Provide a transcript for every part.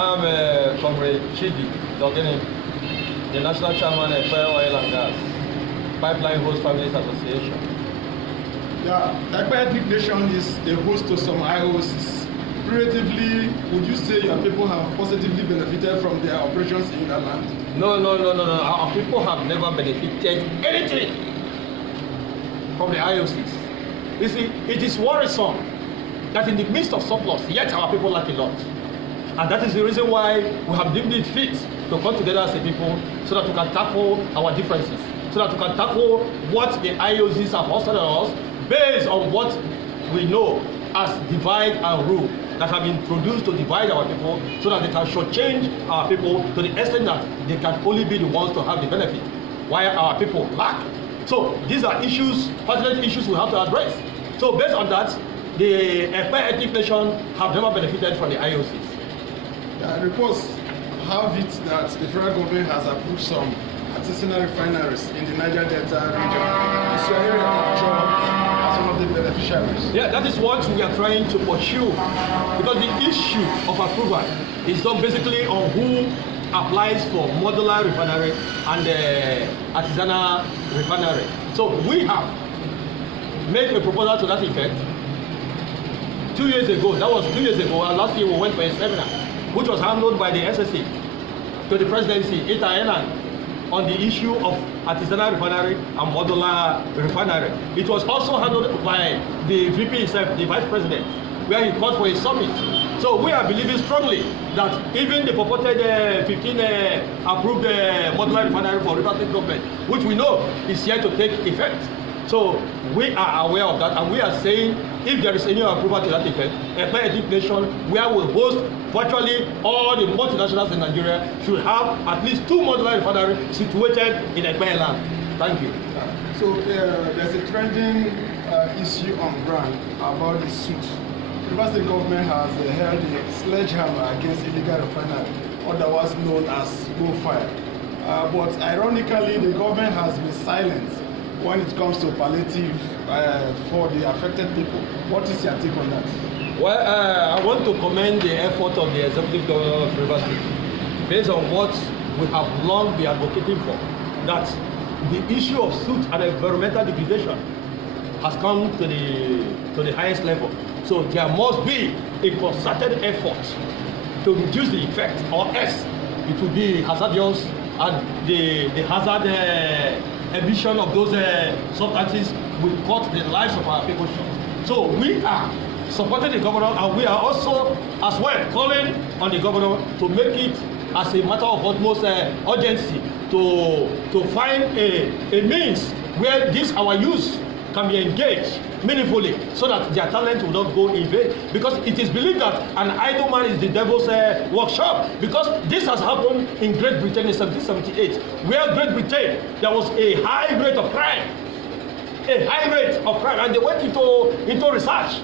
I'm Comrade Chidi, Dogini, the National Chairman of Ekpeye Oil and Gas, Pipeline Host Families Association. Yeah, Ekpeye Ethnic Nation is a host to some IOCs. Relatively, would you say your people have positively benefited from their operations in that land? No. Our people have never benefited anything from the IOCs. You see, it is worrisome that in the midst of surplus, yet our people lack a lot. And that is the reason why we have deemed it fit to come together as a people so that we can tackle our differences, so that we can tackle what the IOCs have hosted on us based on what we know as divide and rule that have been introduced to divide our people so that they can shortchange our people to the extent that they can only be the ones to have the benefit while our people lack. So these are issues, pertinent issues we have to address. So based on that, the Ekpeye Ethnic Nation have never benefited from the IOCs. Reports have it that the federal government has approved some artisanal refineries in the Niger Delta region. Is your area captured as one of the beneficiaries? Yeah, that is what we are trying to pursue, because the issue of approval is done basically on who applies for modular refinery and artisanal refinery. So we have made a proposal to that effect 2 years ago. That was 2 years ago, and last year we went for a seminar which was handled by the SSA to the presidency, on the issue of artisanal refinery and modular refinery. It was also handled by the VP himself, the Vice President, where he called for a summit. So we are believing strongly that even the purported 15 approved modular refinery for River State government, which we know is yet to take effect. So we are aware of that, and we are saying if there is any approval to that effect, Ekpeye Ethnic Nation, where we host virtually all the multinationals in Nigeria, should have at least 2 modular refineries situated in Ekpeye land. Thank you. So there's a trending issue on ground about the suit. The River State government has held a sledgehammer against illegal refinery, otherwise known as Go Fire. But ironically, the government has been silent when it comes to palliative for the affected people. What is your take on that? Well, I want to commend the effort of the Executive Governor of River State based on what we have long been advocating for, that the issue of soot and environmental degradation has come to the highest level. So there must be a concerted effort to reduce the effect, or else it will be hazardous, and the hazard emission of those substances will cut the lives of our people short. So we are supporting the governor, and we are also as well calling on the governor to make it as a matter of utmost urgency to find a means where this our youth can be engaged meaningfully, so that their talent will not go in vain, because it is believed that an idle man is the devil's workshop, because this has happened in Great Britain in 1778, where Great Britain, there was a high rate of crime, and they went into research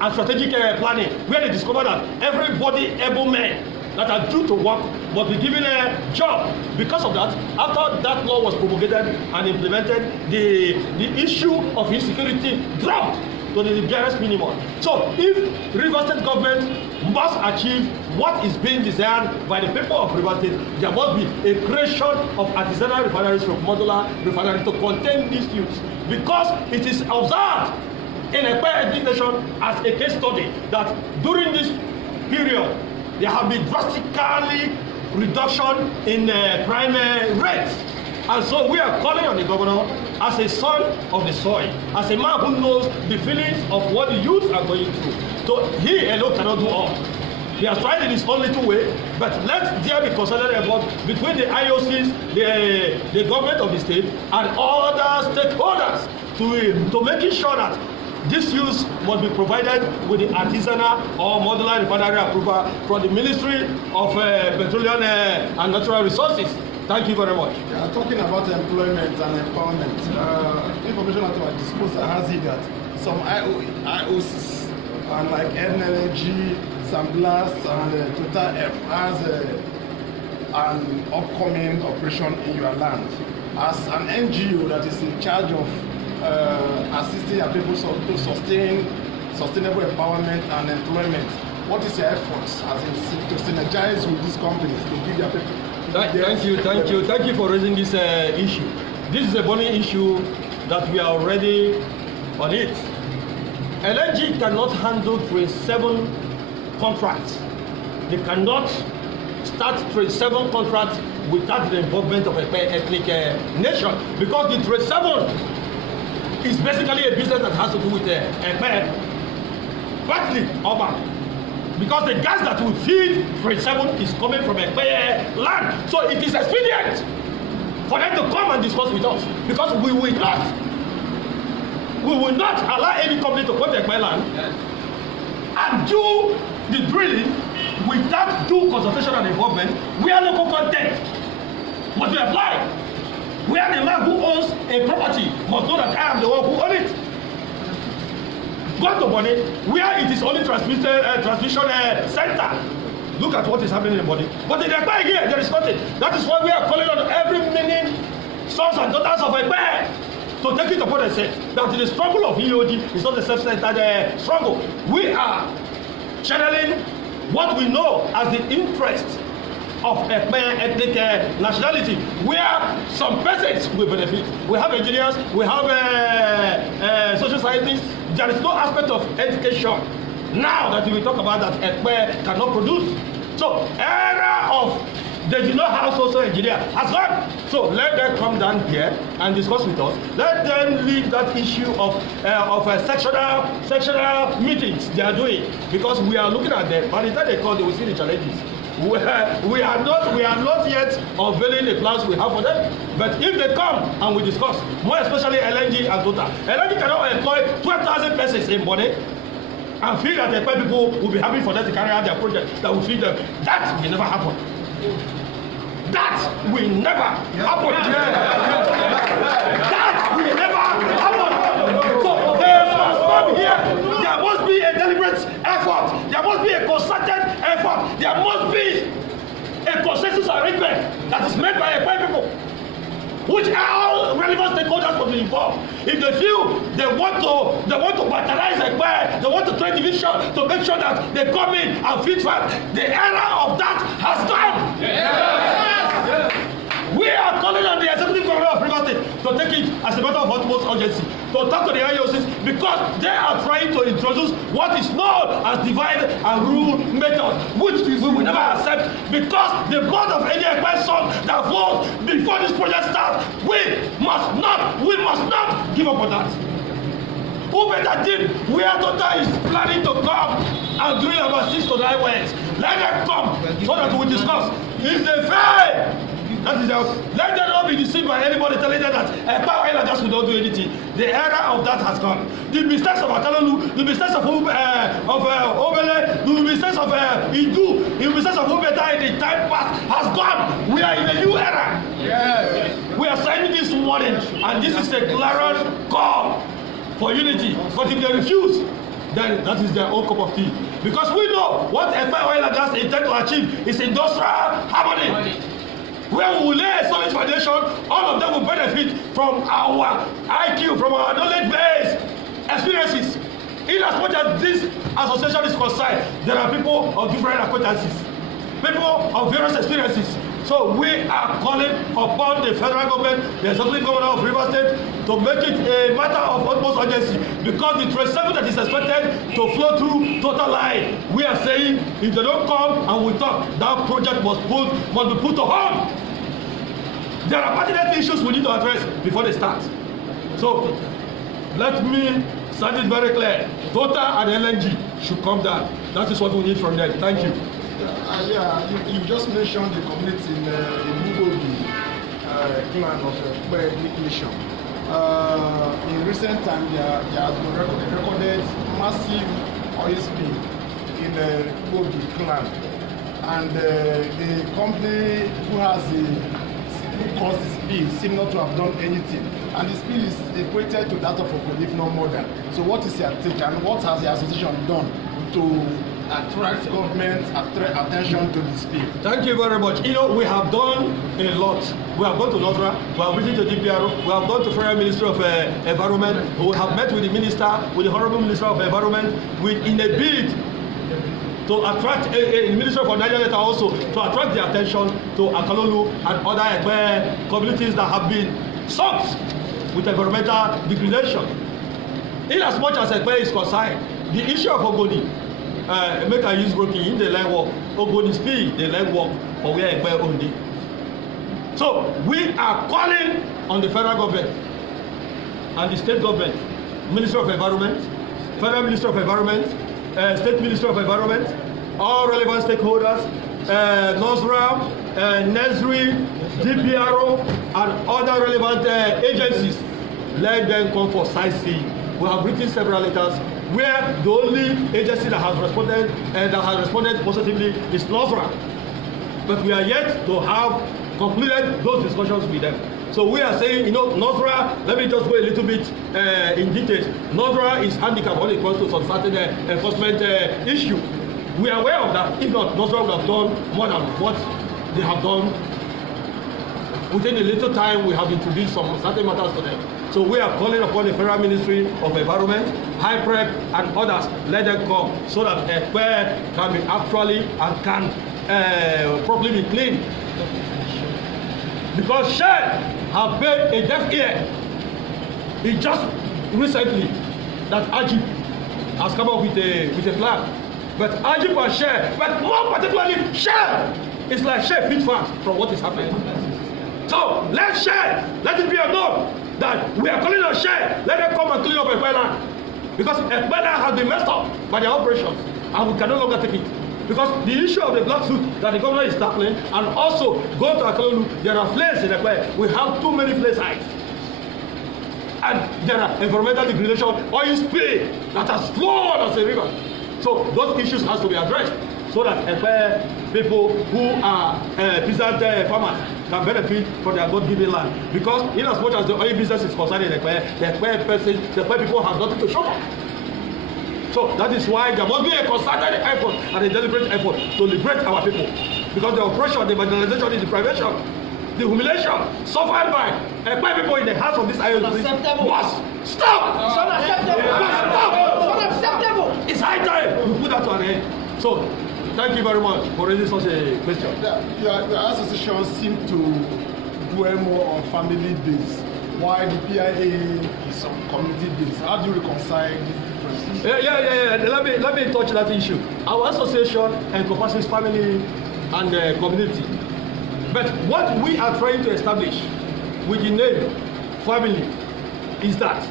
and strategic planning, where they discovered that everybody, able men that are due to work, must be given a job. Because of that, after that law was promulgated and implemented, the issue of insecurity dropped to the barest minimum. So if River State government must achieve what is being desired by the people of River State, there must be a creation of artisanal refineries from modular refineries to contain these youths, because it is observed in Ekpeye Ethnic Nation as a case study that during this period there have been drastically reduction in crime rates. And so we are calling on the governor as a son of the soil, as a man who knows the feelings of what the youth are going through. So he alone cannot do all. He has tried in his own little way, but let there be concerted effort between the IOCs, the government of the state, and other stakeholders to making sure that this use must be provided with the artisanal or modular refinery approval from the Ministry of Petroleum and Natural Resources. Thank you very much. Talking about employment and empowerment, information at our disposal has it that some IOCs, like Energy, Samblas, and Total F has an upcoming operation in your land. As an NGO that is in charge of assisting our people to sustain sustainable empowerment and employment, What is your efforts as in to synergize with these companies to give their people? Thank you for raising this issue. This is a burning issue that we are already on it. LNG cannot handle 27 contracts. They cannot start 27 contracts without the involvement of a ethnic nation, because the 27 is basically a business that has to do with partly urban. Because the gas that will feed 27 is coming from Ekpeye land. So it is expedient for them to come and discuss with us, because we will not allow any company to come to Ekpeye land and do the drilling without due consultation and involvement, where local content must be applied, where the man who owns a property must know that I am the one who owns it. Go to Bonny, where it is only transmission center. Look at what is happening in Bonny. But in Ekpeye here, there is nothing. That is why we are calling on every meaning sons and daughters of Ekpeye to take it upon themselves that the struggle of EOD is not a self-centered struggle. We are channeling what we know as the interest of Ekpeye ethnic nationality, where some persons will benefit. We have engineers, we have social scientists. There is no aspect of education now that we talk about that Ekpeye cannot produce. So era of they did not have social engineer has gone. So let them come down here and discuss with us. Let them leave that issue of sectional meetings they are doing, because we are looking at them. By the time they call, they will see the challenges. We are not yet unveiling the plans we have for them. But if they come and we discuss, more especially LNG and Total, LNG cannot employ 12,000 persons in Bonny and feel that the people will be happy for them to carry out their project that will feed them. That will never happen. That will never happen. That will never happen. So they must come here. There must be a deliberate effort. There must be a concerted effort. There must be a consensus arrangement that is made by Ekpeye people, which all relevant stakeholders must be involved. If they feel they want to batterize Ekpeye, they want to train division to make sure that they come in and feed fat, the era of that has come. We are calling on the executive governor of Rivers State to take it as a matter of utmost urgency, to talk to the IOCs, because they are trying to introduce what is known as divide and rule method, which we will never accept, because the blood of any Ekpeye son that flows before this project starts, we must not give up on that. Who better did where Total is planning to come and drill about 6 to 9 wells? Let them come so that we discuss. If they fail, that is let them not be deceived by anybody telling them that Ekpeye oil and gas will not do anything. The era of that has gone. The mistakes of Akalolu, the mistakes of Obele, the mistakes of Idu, the mistakes of Ubeta in the time past has gone. We are in a new era. Yes. We are signing this morning, and this is a clarion call for unity. But if they refuse, then that is their own cup of tea. Because we know what Ekpeye oil and gas intend to achieve is industrial harmony. Where we will lay a solid foundation, all of them will benefit from our IQ, from our knowledge base experiences. In as much as this association is concerned, there are people of different acquaintances, people of various experiences. So we are calling upon the federal government, the executive governor of Rivers State, to make it a matter of utmost urgency, because the 27 that is expected to flow through Total line, we are saying if they don't come and we talk, that project must be put to hold. There are pertinent issues we need to address before they start. So let me stand it very clear. Total and LNG should come down. That is what we need from them. Thank you. You just mentioned the community in Dogini clan of Ekpeye Nation. In recent times, there has been recorded massive oil spill in the Dogini clan, and the company who caused the spill seem not to have done anything, and the spill is equated to that of Okoli, if not more than. So what is your take, and what has the association done to attract government attention to the spill? Thank you very much. You know, we have done a lot. We have gone to Lodra, we have visited the DPRO, we have gone to Federal Ministry of Environment, we have met with the Minister, with the Honorable Minister of Environment, in a bid to attract a Ministry of Nigeria Delta also to attract the attention to Akalolu and other Ekpeye communities that have been soaked with environmental degradation. In as much as Ekpeye is concerned, the issue of Ogoni, make I use broken in the land work, Ogoni speed the land work for where Ekpeye only. So we are calling on the federal government and the state government, Ministry of Environment, Federal Ministry of Environment, State Ministry of Environment, all relevant stakeholders, NOSRA, NESRI, DPRO, and other relevant agencies. Let them come for sightseeing. We have written several letters where the only agency that has responded positively is NOSRA. But we are yet to have concluded those discussions with them. So we are saying, NOSRA, let me just go a little bit in detail. NOSRA is handicapped when it comes to some certain enforcement issue. We are aware of that. If not, NOSRA would have done more than what they have done. Within a little time, we have introduced some certain matters to them. So we are calling upon the Federal Ministry of Environment, HIPREP, and others. Let them come so that Ekpeye can be actually and can properly be cleaned. Because Shell have paid a deaf ear. It just recently that Ajib has come up with a plan. But Ajib and Shell, but more particularly Shell, it's like Shell fit fast from what is happening. So let it be known that we are calling on Shell. Let them come and clean up Ekpeye land. Because Ekpeye land has been messed up by their operations and we can no longer take it. Because the issue of the black suit that the government is tackling, and also go to Akalolu, there are flares in Ekpeye. We have too many flare sites. And there are environmental degradation, oil spill that has flowed as a river. So those issues has to be addressed so that Ekpeye people who are peasant farmers can benefit from their God-given land. Because in as much as the oil business is concerned in Ekpeye, the Ekpeye people have nothing to show for. So that is why there must be a concerted effort and a deliberate effort to liberate our people. Because the oppression, the marginalization, the deprivation, the humiliation suffered by Ekpeye people in the hands of this IOC must stop! It's unacceptable! Stop! It's unacceptable! It's high time we put that to an end. So, thank you very much for raising such a question. Your association seems to dwell more on family base, while the PIA is on community base. How do you reconcile these differences? Let me touch that issue. Our association encompasses family and community. But what we are trying to establish with the name family is that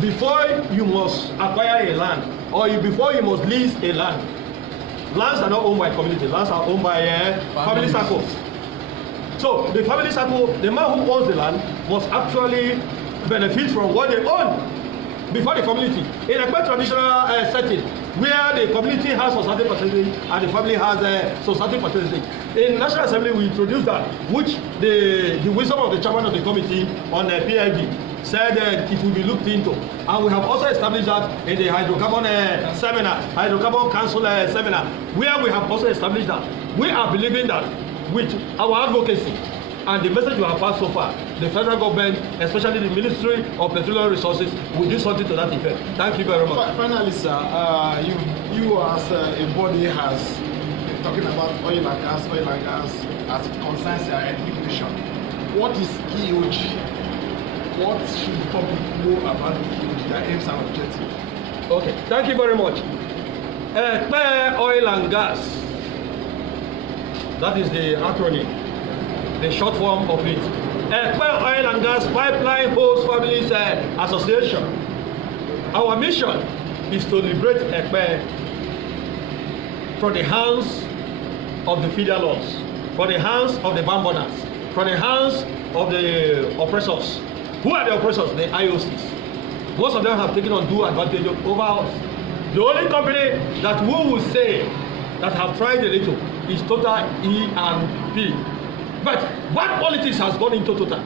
before you must acquire a land or before you must lease a land, lands are not owned by community, lands are owned by family circles. So the family circle, the man who owns the land must actually benefit from what they own before the community. In a quite traditional setting, where the community has society percentage and the family has a society percentage. In National Assembly, we introduced that, which the wisdom of the chairman of the committee on the PIB said it will be looked into. And we have also established that in the hydrocarbon seminar, hydrocarbon council seminar, where we have also established that we are believing that with our advocacy and the message we have passed so far, the federal government, especially the Ministry of Petroleum Resources, will do something to that effect. Thank you very much. Finally, sir, you as a body has been talking about oil and gas as it concerns your education. What is EOG? What should the public know about EOG, their aims and objectives? Okay, thank you very much. Ekpeye Oil and Gas, that is the acronym, the short form of it. Ekpeye Oil and Gas Pipeline Host Families Association. Our mission is to liberate Ekpeye from the hands of the feudal lords, from the hands of the bamboners, from the hands of the oppressors. Who are the oppressors? The IOCs. Most of them have taken undue advantage over us. The only company that we will say that have tried a little is Total E&P. But what politics has gone into Total,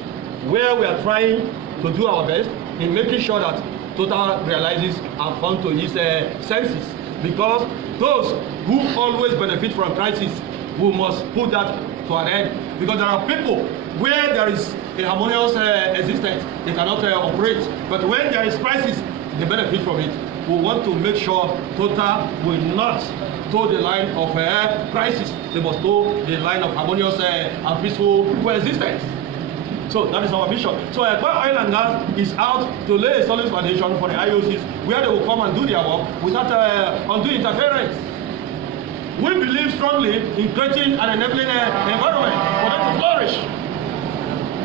where we are trying to do our best in making sure that Total realizes and comes to his senses. Because those who always benefit from crisis, we must put that to an end. Because there are people where there is a harmonious existence, they cannot operate. But when there is crisis, they benefit from it. We want to make sure Total will not toe the line of crisis. They must toe the line of harmonious and peaceful coexistence. So that is our mission. So Ekpeye Oil and Gas is out to lay a solid foundation for the IOCs where they will come and do their work without undue interference. We believe strongly in creating an enabling environment for them to flourish,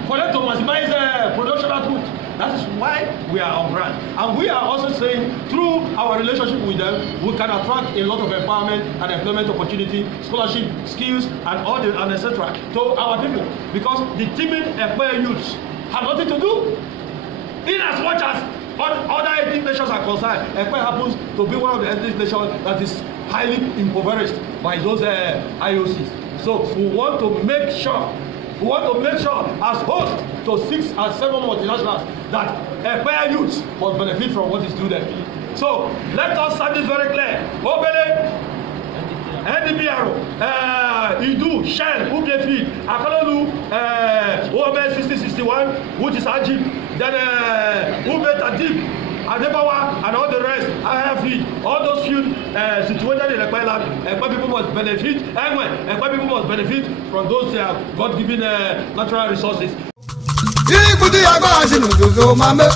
for them to maximize production output. That is why we are on ground. And we are also saying through our relationship with them, we can attract a lot of empowerment and employment opportunity, scholarship, skills, and etc. to our people. Because the teaming Ekpeye youths have nothing to do. In as much as other ethnic nations are concerned, Ekpeye happens to be one of the ethnic nations that is highly impoverished by those IOCs. So we want to make sure as host to 6 and 7 multinationals that Ekpeye youths must benefit from what is due them. So let us set this very clear. Obele, NDPRO, Idu, Shell, Ubefeed, Akalolu, OB 6061, which is Ajib, then Ube Tadib, Adebawa, and all the rest, I have feed, all those few situated in Ekpeye land. Ekpeye people must benefit, Ekpeye people must benefit from those God-given natural resources. Mame,